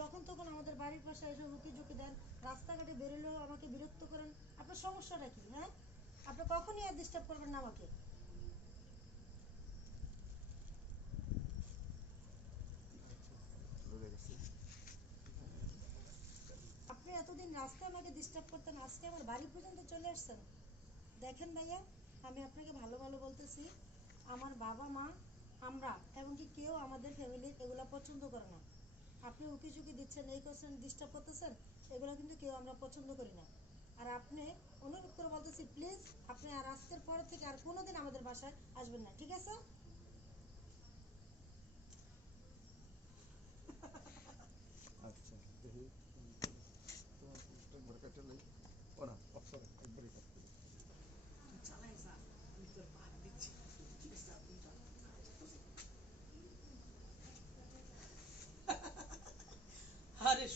যখন তখন আমাদের বাড়ির পাশে এসে হুকি ঝুঁকি দেন, রাস্তাঘাটে বেরোলেও আমাকে বিরক্ত করেন। আপনার সমস্যাটা কি? হ্যাঁ, আপনি কখনই আর ডিস্টার্ব করবেন না আমাকে। আপনি এতদিন রাস্তায় আমাকে ডিস্টার্ব করতেন, আজকে আমার বাড়ি পর্যন্ত চলে আসছেন। দেখেন ভাইয়া, আমি আপনাকে ভালো ভালো বলতেছি, আমার বাবা মা, আমরা এমনকি কেউ আমাদের ফ্যামিলির এগুলো পছন্দ করে না। আপনি উকি ঝুঁকি দিচ্ছেন, এই করছেন, ডিস্টার্ব করতেছেন, এগুলো কিন্তু কেউ আমরা পছন্দ করি না। আর আপনি, অনুরোধ করে বলতেছি, প্লিজ আপনি আর আজকের পর থেকে আর কোনোদিন আমাদের বাসায় আসবেন না, ঠিক আছে? আচ্ছা দেখি তোমার একবার কাটে লাই ও না অপসরে একবারই কাট করি আরে